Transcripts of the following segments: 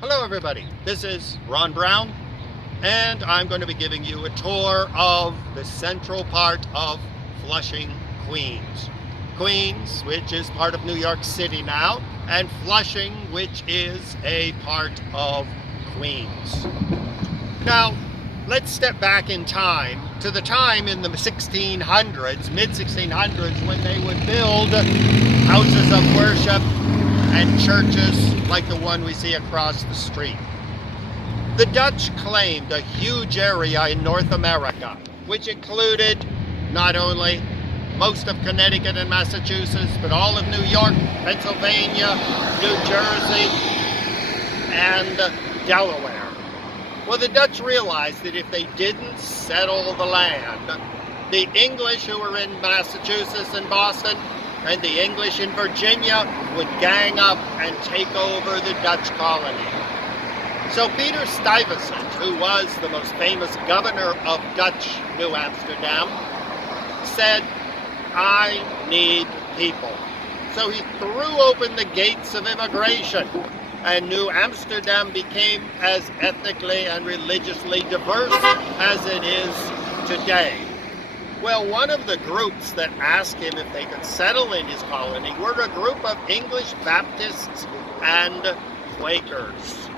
Hello everybody, this is Ron Brown, and I'm going to be giving you a tour of the central part of Flushing, Queens. Queens, which is part of New York City now, and Flushing, which is a part of Queens. Now, let's step back in time to the time in the 1600s, mid-1600s, when they would build houses of worship and churches like the one we see across the street. The Dutch claimed a huge area in North America, which included not only most of Connecticut and Massachusetts, but all of New York, Pennsylvania, New Jersey, and Delaware. Well, the Dutch realized that if they didn't settle the land, the English who were in Massachusetts and Boston and the English in Virginia would gang up and take over the Dutch colony. So Peter Stuyvesant, who was the most famous governor of Dutch New Amsterdam, said, "I need people." So he threw open the gates of immigration, and New Amsterdam became as ethnically and religiously diverse as it is today. Well, one of the groups that asked him if they could settle in his colony were a group of English Baptists and Quakers.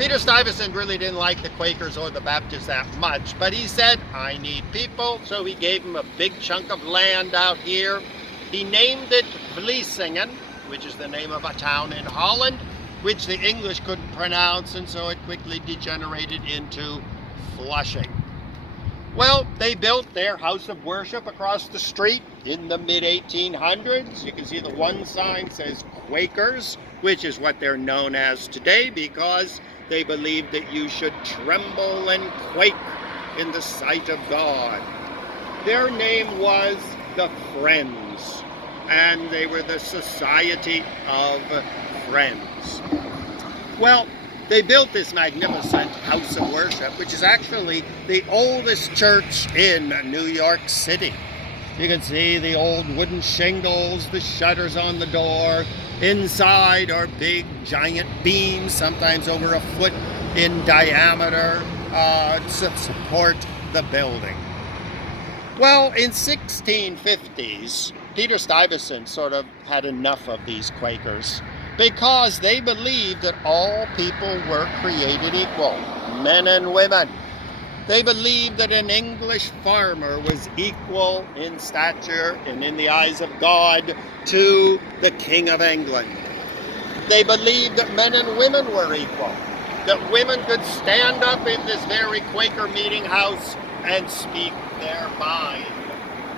Peter Stuyvesant really didn't like the Quakers or the Baptists that much, but he said, "I need people," so he gave them a big chunk of land out here. He named it Vlissingen, which is the name of a town in Holland, which the English couldn't pronounce, and so it quickly degenerated into Flushing. Well, they built their house of worship across the street in the mid-1800s. You can see the one sign says Quakers, which is what they're known as today because they believed that you should tremble and quake in the sight of God. Their name was the Friends, and they were the Society of Friends. Well, they built this magnificent house of worship, which is actually the oldest church in New York City. You can see the old wooden shingles, the shutters on the door. Inside are big giant beams, sometimes over a foot in diameter, to support the building. Well, in 1650s, Peter Stuyvesant sort of had enough of these Quakers, because they believed that all people were created equal, men and women. They believed that an English farmer was equal in stature and in the eyes of God to the King of England. They believed that men and women were equal, that women could stand up in this very Quaker meeting house and speak their mind.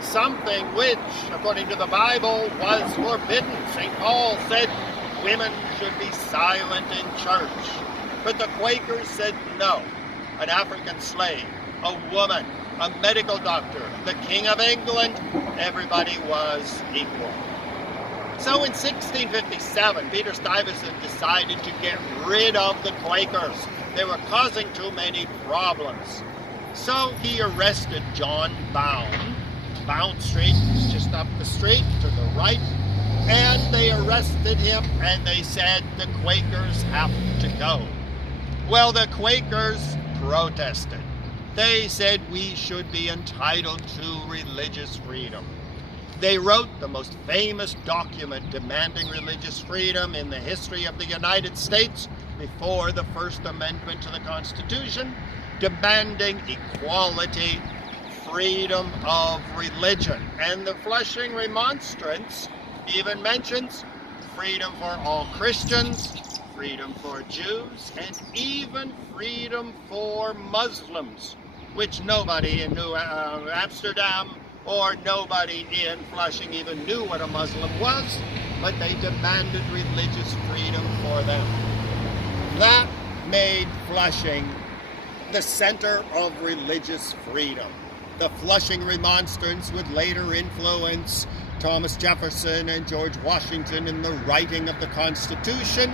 Something which, according to the Bible, was forbidden. St. Paul said women should be silent in church. But the Quakers said no. An African slave, a woman, a medical doctor, the King of England, everybody was equal. So in 1657, Peter Stuyvesant decided to get rid of the Quakers. They were causing too many problems. So he arrested John Bound. Bound Street is just up the street to the right. And they arrested him and they said the Quakers have to go. Well, the Quakers protested. They said we should be entitled to religious freedom. They wrote the most famous document demanding religious freedom in the history of the United States before the First Amendment to the Constitution, demanding equality, freedom of religion. And the Flushing Remonstrance even mentions freedom for all Christians, freedom for Jews, and even freedom for Muslims, which nobody in New Amsterdam or nobody in Flushing even knew what a Muslim was, but they demanded religious freedom for them. That made Flushing the center of religious freedom. The Flushing Remonstrance would later influence Thomas Jefferson and George Washington in the writing of the Constitution,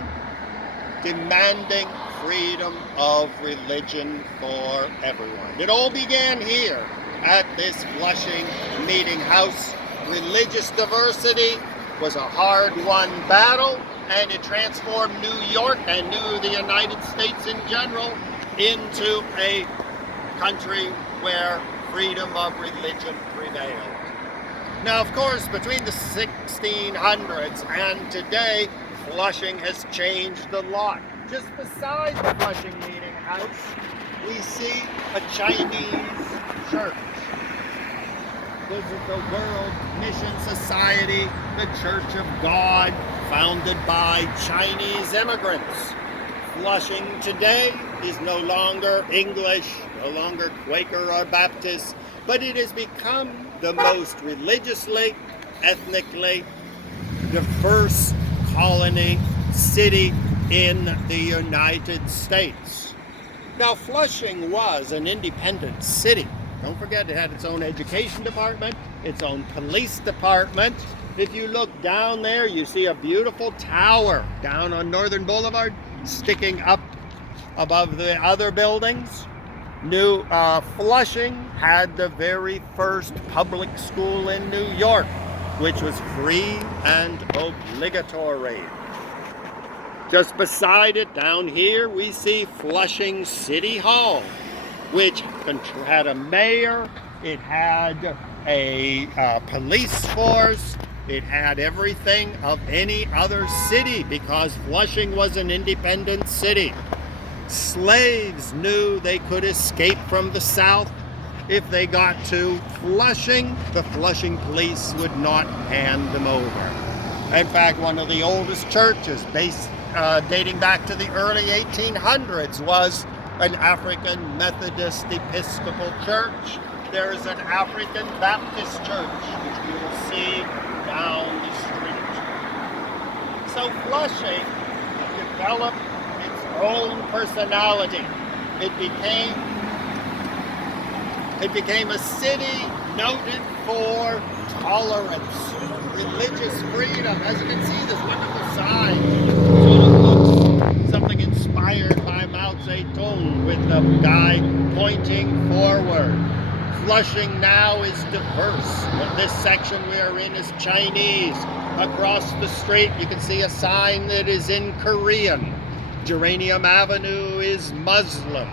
demanding freedom of religion for everyone. It all began here at this Flushing meeting house. Religious diversity was a hard-won battle, and it transformed New York and the United States in general into a country where freedom of religion prevailed. Now, of course, between the 1600s and today, Flushing has changed a lot. Just beside the Flushing Meeting House, we see a Chinese church. This is the World Mission Society, the Church of God, founded by Chinese immigrants. Flushing today is no longer English, no longer Quaker or Baptist, but it has become the most religiously, ethnically diverse colony city in the United States. Now, Flushing was an independent city. Don't forget, it had its own education department, its own police department. If you look down there, you see a beautiful tower down on Northern Boulevard, sticking up above the other buildings. Flushing had the very first public school in New York, which was free and obligatory. Just beside it, down here, we see Flushing City Hall, which had a mayor, it had a police force, it had everything of any other city because Flushing was an independent city. Slaves knew they could escape from the South. If they got to Flushing, the Flushing police would not hand them over. In fact, one of the oldest churches dating back to the early 1800s was an African Methodist Episcopal church. There is an African Baptist church, which you will see down the street. So Flushing developed its own personality. It became a city noted for tolerance, religious freedom. As you can see, this wonderful sign sort of looks something inspired by Mao Zedong with the guy pointing forward. Flushing now is diverse. This section we are in is Chinese. Across the street you can see a sign that is in Korean. Geranium Avenue is Muslim.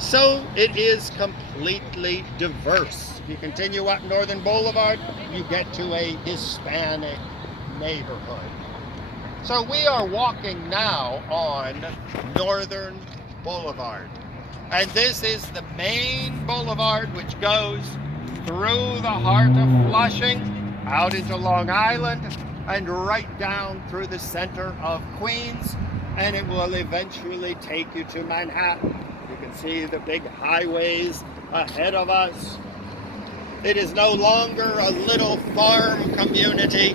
So it is completely diverse. If you continue up Northern Boulevard, you get to a Hispanic neighborhood. So we are walking now on Northern Boulevard. And this is the main boulevard which goes through the heart of Flushing, out into Long Island, and right down through the center of Queens, and it will eventually take you to Manhattan. You can see the big highways ahead of us. It is no longer a little farm community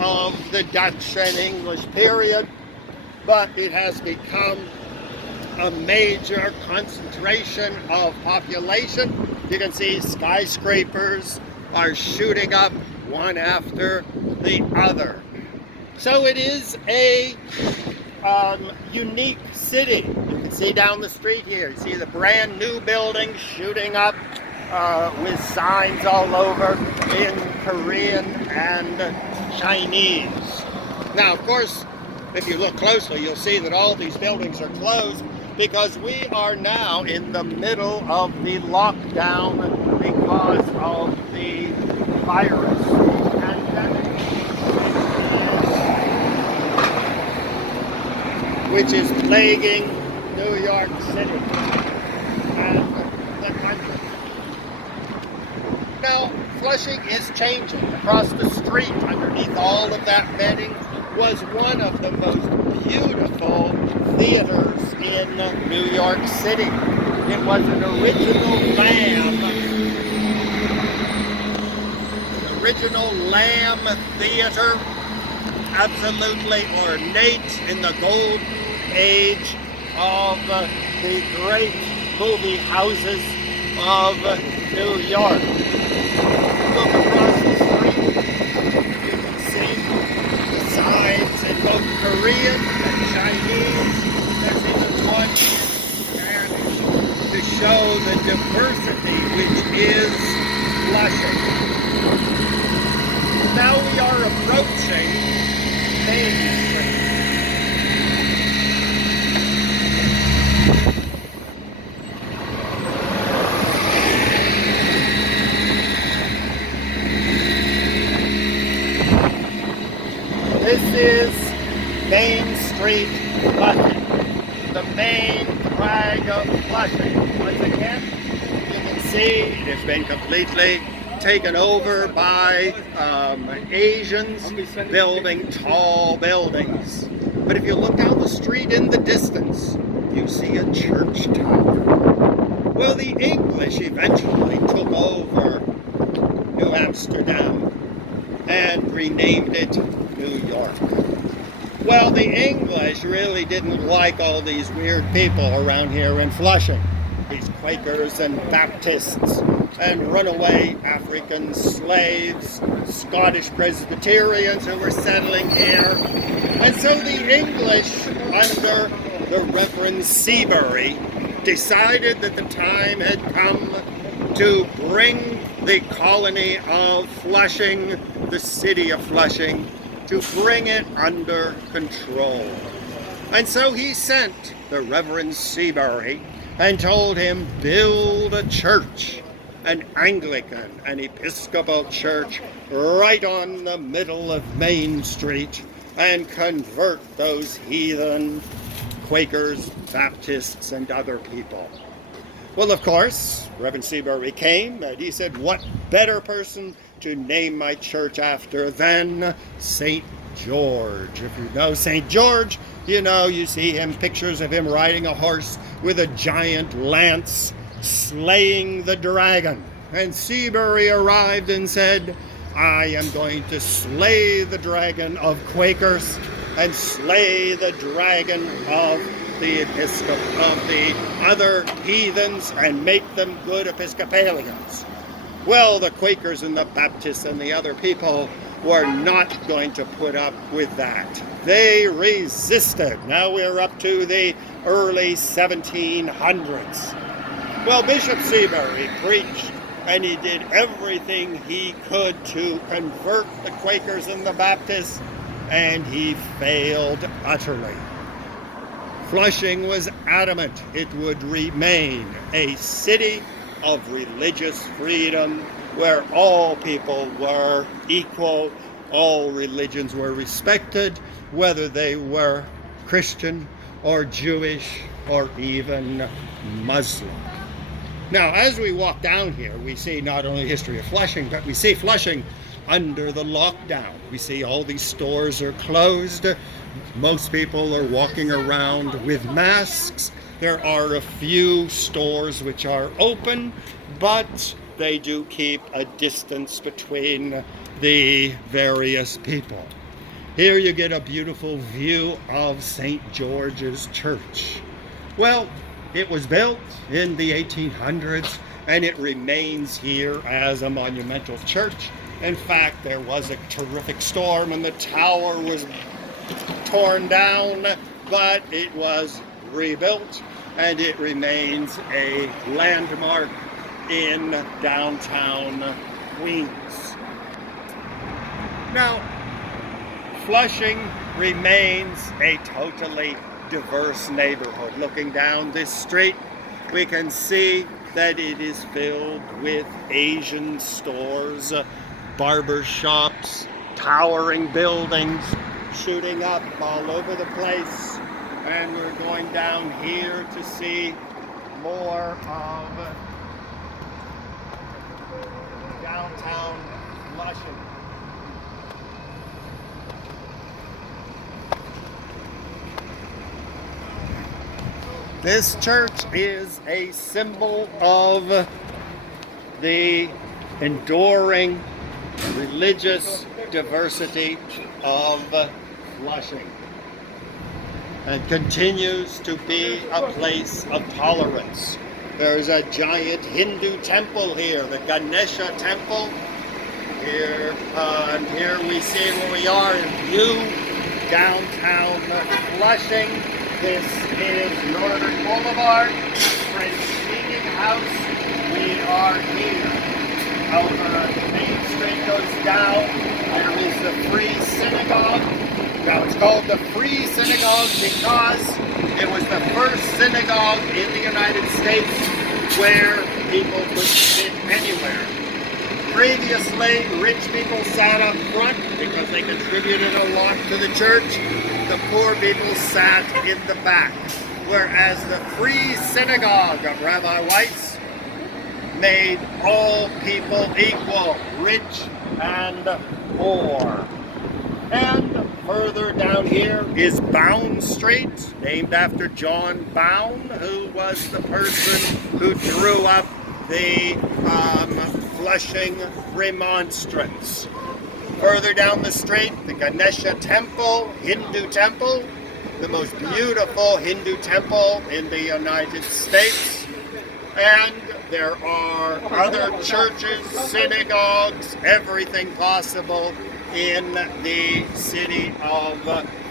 of the Dutch and English period, but it has become a major concentration of population. You can see skyscrapers are shooting up one after the other. So it is a unique city. You can see down the street here, you see the brand new buildings shooting up with signs all over in Korean and Chinese. Now, of course, if you look closely, you'll see that all these buildings are closed because we are now in the middle of the lockdown because of the virus pandemic, which is plaguing New York City and the country. Now, Flushing is changing. Across the street, underneath all of that bedding, was one of the most beautiful theaters in New York City. It was an original Lamb Theater, absolutely ornate in the gold age of the great movie houses of New York. Look across the street, you can see the signs in both Korean and Chinese. There's even one in Spanish to show the diversity which is Flushing. Now we are approaching Main Street. Main Street, Flushing. The main drag of Flushing. Once again, you can see it's been completely taken over by Asians building tall buildings. But if you look down the street in the distance, you see a church tower. Well, the English eventually took over New Amsterdam and renamed it New York. Well, the English really didn't like all these weird people around here in Flushing. These Quakers and Baptists and runaway African slaves, Scottish Presbyterians who were settling here. And so the English, under the Reverend Seabury, decided that the time had come to bring the colony of Flushing, the city of Flushing, to bring it under control. And so he sent the Reverend Seabury and told him, build a church, an Anglican, an Episcopal church, right on the middle of Main Street, and convert those heathen Quakers, Baptists, and other people. Well, of course, Reverend Seabury came, and he said, what better person to name my church after than St. George? If you know St. George, you see him, pictures of him riding a horse with a giant lance, slaying the dragon. And Seabury arrived and said, I am going to slay the dragon of Quakers and slay the dragon of the other heathens and make them good Episcopalians. Well, the Quakers and the Baptists and the other people were not going to put up with that. They resisted. Now we're up to the early 1700s. Well, Bishop Seabury preached, and he did everything he could to convert the Quakers and the Baptists, and he failed utterly. Flushing was adamant it would remain a city of religious freedom where all people were equal, all religions were respected, whether they were Christian or Jewish or even Muslim. Now, as we walk down here, we see not only the history of Flushing, but we see Flushing under the lockdown. We see all these stores are closed. Most people are walking around with masks. There are a few stores which are open, but they do keep a distance between the various people. Here you get a beautiful view of St. George's Church. Well, it was built in the 1800s, and it remains here as a monumental church. In fact, there was a terrific storm and the tower was torn down, but it was rebuilt, and it remains a landmark in downtown Queens. Now, Flushing remains a totally diverse neighborhood. Looking down this street, we can see that it is filled with Asian stores, barber shops, towering buildings shooting up all over the place. And we're going down here to see more of downtown Flushing. This church is a symbol of the enduring religious diversity of Flushing, and continues to be a place of tolerance. There's a giant Hindu temple here, the Ganesha Temple. Here, and here we see where we are in view, downtown Flushing. This is Northern Boulevard, French Meeting House. We are here. Over Main Street goes down. There is the Free Synagogue. Now it's called the Free Synagogue because it was the first synagogue in the United States where people could sit anywhere. Previously, rich people sat up front because they contributed a lot to the church. the poor people sat in the back, whereas the Free Synagogue of Rabbi Weiss made all people equal, rich and poor. And further down here is Bound Street, named after John Bound, who was the person who drew up the Flushing Remonstrance. Further down the street, the Ganesha Temple, Hindu temple, the most beautiful Hindu temple in the United States. And there are other churches, synagogues, everything possible in the city of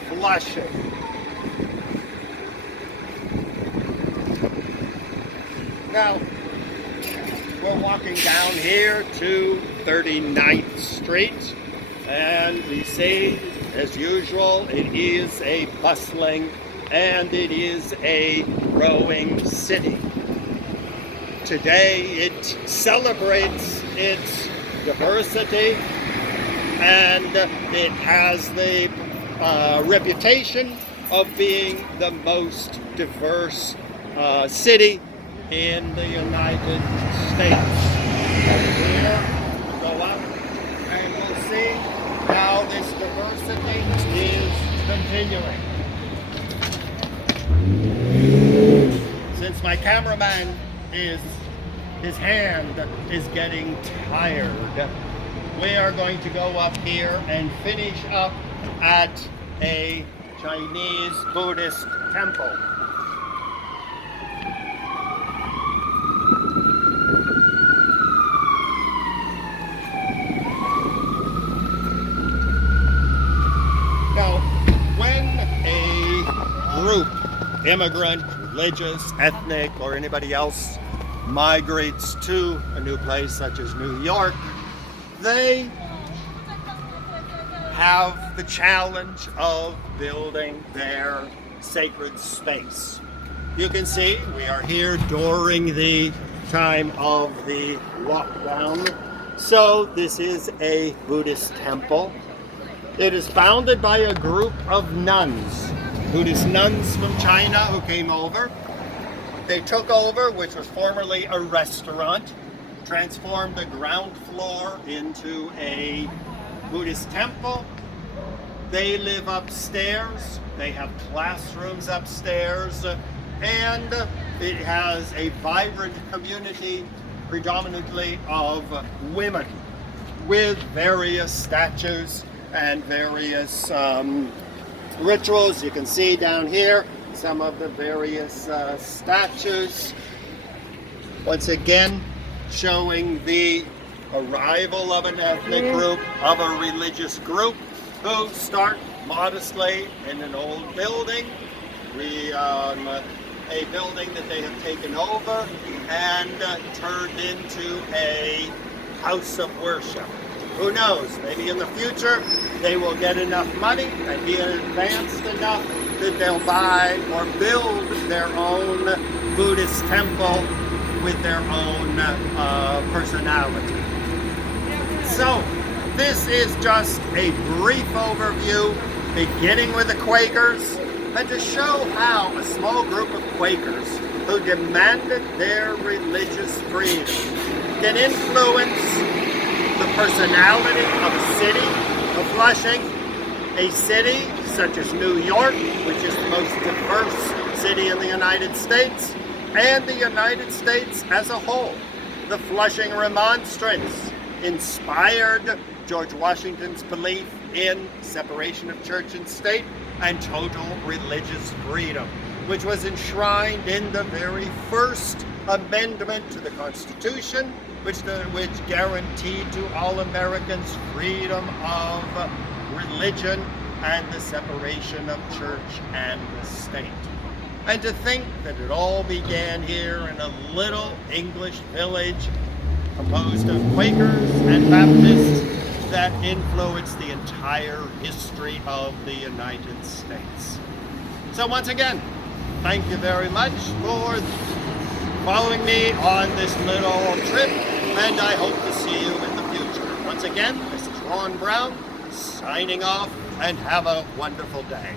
Flushing. Now, we're walking down here to 39th Street, and we see, as usual, it is a bustling and it is a growing city. Today it celebrates its diversity, and it has the reputation of being the most diverse city in the United States. Here, go up, and we'll see how this diversity is continuing. Since my cameraman his hand is getting tired, we are going to go up here and finish up at a Chinese Buddhist temple. Now, when a group, immigrant, religious, ethnic, or anybody else, migrates to a new place such as New York, they have the challenge of building their sacred space. You can see we are here during the time of the lockdown. So this is a Buddhist temple. It is founded by a group of nuns, Buddhist nuns from China who came over. They took over, which was formerly a restaurant, transformed the ground floor into a Buddhist temple. They live upstairs. They have classrooms upstairs, and it has a vibrant community, predominantly of women, with various statues and various rituals. You can see down here some of the various statues. Once again, showing the arrival of an ethnic group, of a religious group, who start modestly in an old building, a building that they have taken over and turned into a house of worship. Who knows, maybe in the future they will get enough money and be advanced enough that they'll buy or build their own Buddhist temple with their own personality. So this is just a brief overview, beginning with the Quakers, and to show how a small group of Quakers who demanded their religious freedom can influence the personality of a city of Flushing, a city such as New York, which is the most diverse city in the United States, and the United States as a whole. The Flushing Remonstrance inspired George Washington's belief in separation of church and state and total religious freedom, which was enshrined in the very first amendment to the Constitution, which guaranteed to all Americans freedom of religion and the separation of church and the state. And to think that it all began here in a little English village composed of Quakers and Baptists that influenced the entire history of the United States. So once again, thank you very much for following me on this little trip, and I hope to see you in the future. Once again, this is Ron Brown, signing off, and have a wonderful day.